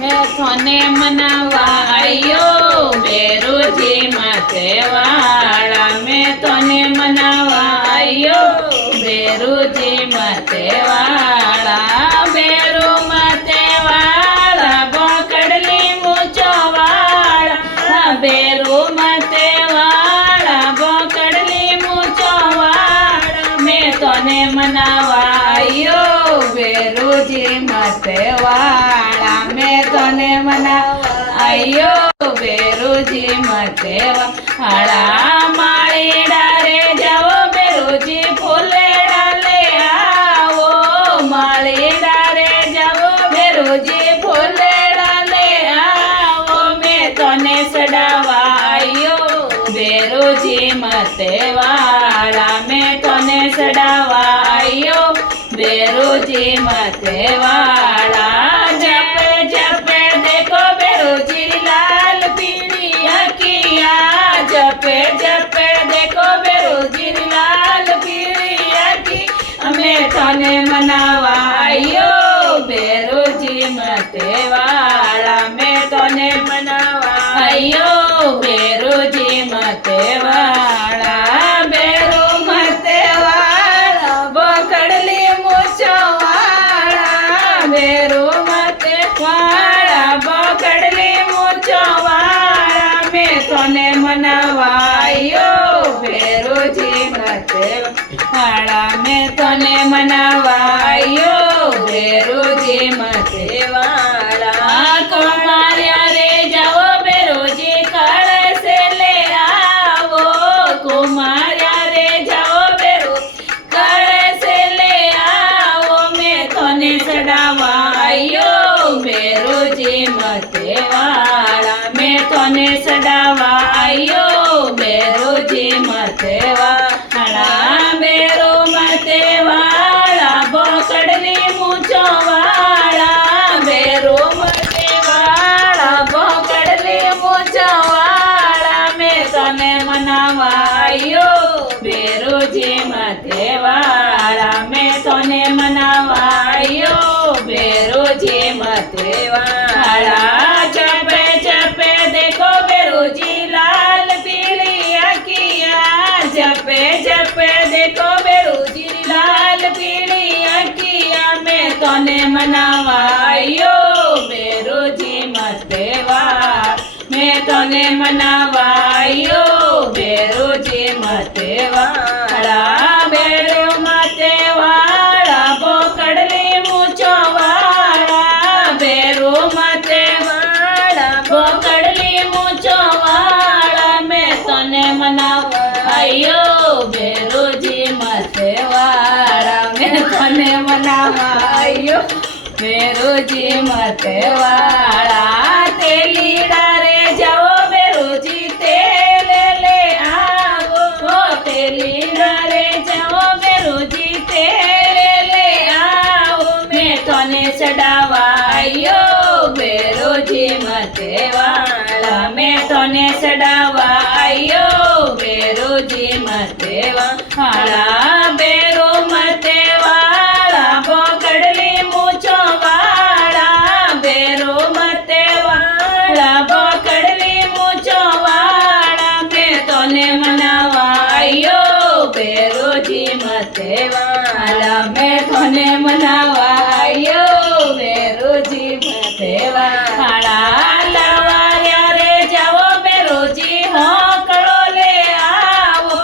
મેં તને મનાવા આયો બેરોજી માથે વાળા મેં તને મનાવા આયો બેરોજી માથે વાળા બેરો માથે વાળા બોકડલી મૂછો વાળા બેરો માથે વાળા બોકડલી મૂછો વાળા મેં તને મનાવા આયો બેરોજી માથે વાળા મેં તને મનાવા આયો બેરોજી માથે વાળા માળીડા રે જાઓ બેરોજી ફૂલેડા લે આવો માળીડા રે જાઓ બેરોજી ફૂલેડા લે આવો મેં તને સડાવા આયો બેરોજી માથે વાળા મેં તને સડાવા આયો બેરોજી માથે વાળા જપે જપે દેખો બેરોજી લાલ પીળી અખિયા જપે જપે દેખો બેરોજી લાલ પીળી અખી અમે તને મનાવા આયો બેરોજી માથે વાળા મેં તને મનાવા આયો બેરોજી માથે વાળા બેરો માથે વાળા બોકડલી મૂછો વાળા બેરો માથે વાળા બોકડલી મૂછો વાળા મેં તને મનાવા આયો બેરોજી માથે વાળા મેં તને મનાવા આયો બેરોજી માથે વાળા કુમાર્યા રે જાઓ બેરોજી કળશે લે આવો કુમાર્યા રે જાઓ બેરો કળશે લે આવો મેં તને સડાવા આયો બેરોજી માથે વાળા મેં તને સડાવા આયો બેરોજી માથે વાળા બેરો માથે વાળા બોકડલી મૂછો વાળા બેરો માથે વાળા બોકડલી મૂછો વાળા મેં તને મનાવા આયો બેરોજી માથે વાળા મેં તને મનાવા આયો બેરોજી માથે વાળા ચપે ચપે દેખો બેરોજી લાલ પીળી અખિયા જપે જપે દેખો બેરોજી લાલ પીળી અખિયા મેં તને મનાવા આયો બેરોજી માથે વાળા મેં તને મનાવા આયો બેરોજી માથે વાળા બેરો માથે વાળા બોકડલી મૂછો વાળા બેરો માથે વાળા બોકડલી મૂછો વાળા મેં તને મનાવા આયો બેરોજી માથે વાળા મેં તને મનાવા આયો બેરોજી માથે વાળા તેલીડા રે જાઓ બેરોજી તેલ લે આવો તેલીડા રે જાઓ બેરોજી તેલ લે આવો મેં તને સડાવા આયો બેરોજી માથે વાળા મેં તને સડાવા આયો બેરોજી માથે વાળા બેરો માથે વાળા બોકડલી મૂછો વાળા બેરો માથે વાળા બોકડલી મૂછો વાળા મેં તને મનાવા આયો બેરોજી માથે વાળા મેં તને મનાવા આયો બેરોજી માથે વાળા લવાર્યા રે જાઓ બેરોજી હોકળો લે આવો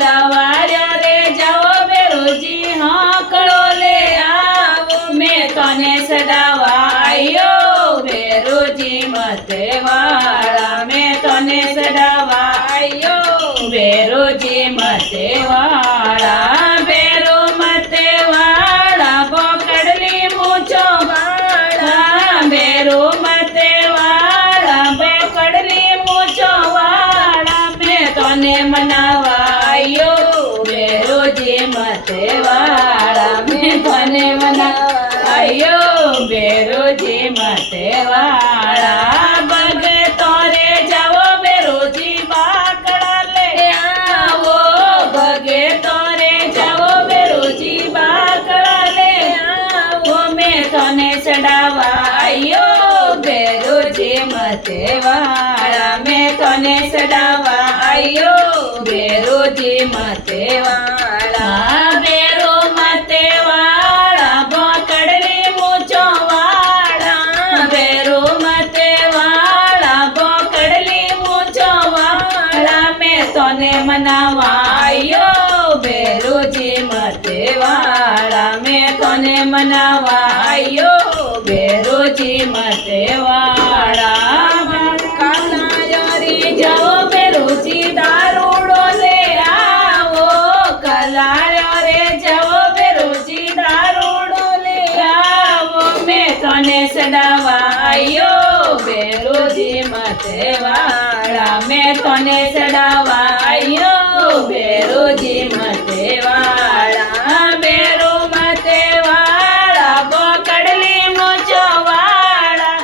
લવાર્યા રે જાઓ બેરોજી હોકળો લે આવો મેં તને સડાવા આયો બેરોજી માથે વાળા મેં તને સડાવા આયો બેરોજી માથે વાળા બેરો માથે વાળા બોકડલી મૂછો વાળા બેરો માથે વાળા બોકડલી મૂછો વાળા મેં તને મનાવા આયો બેરોજી માથે વાળા મેં તને મનાવા આયો બેરોજી માથે વાળા ભગતો રે જાઓ બેરોજી બાકડા લે આવો ભગતો રે જાઓ બેરોજી બાકડા લે આવો મેં તને સડાવા આયો મતે વાળા મેં તને સડાવા આયો બેરુજી મતે વાળા બેરો મતે વાળા બોકડલી મૂછો વાળા બેરો મતે વાળા બોકડલી મૂછો વાળા મેં તને મનાવા આયો બેરુજી મતે વાળા મેં તને મનાવા આયો બેરુજી મતે વાળા કલાળી જાઓ બેરુજી દારૂડો લે આવો કલાળ્યો રે જાઓ બેરુજી દારૂડો લે આવો મેં તને સડાવા આયો બેરુજી મતે વાળા મેં તને સડાવા આયો બેરુજી મતે વાળા બેરો મતે વાળા બોકડલી મૂછો વાળા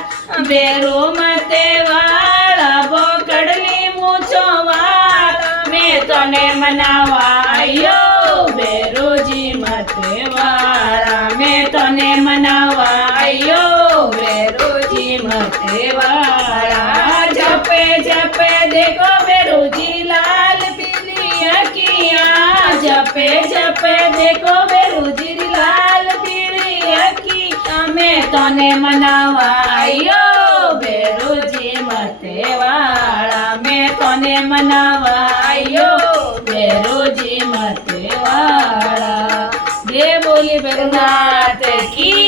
બેરો મતે વાળા બોકડલી મૂછો વાળા મેં તને મનાવા આયો બેરુજી મતે વાળા મેં તને મનાવા આયો બેરુજી મતે વાળા જપે જપે દેખો બેરુજી લાલ પીલી અખિयाँ જપે જપે દેખો બેરુજી લાલ પીલી અખિयाँ મેં તને મનાવા આયો બેરુજી મતે વાળા મેં તને મનાવા આયો બેરુજી મતે વાળા. જય બોલી ભૈરવનાથ કી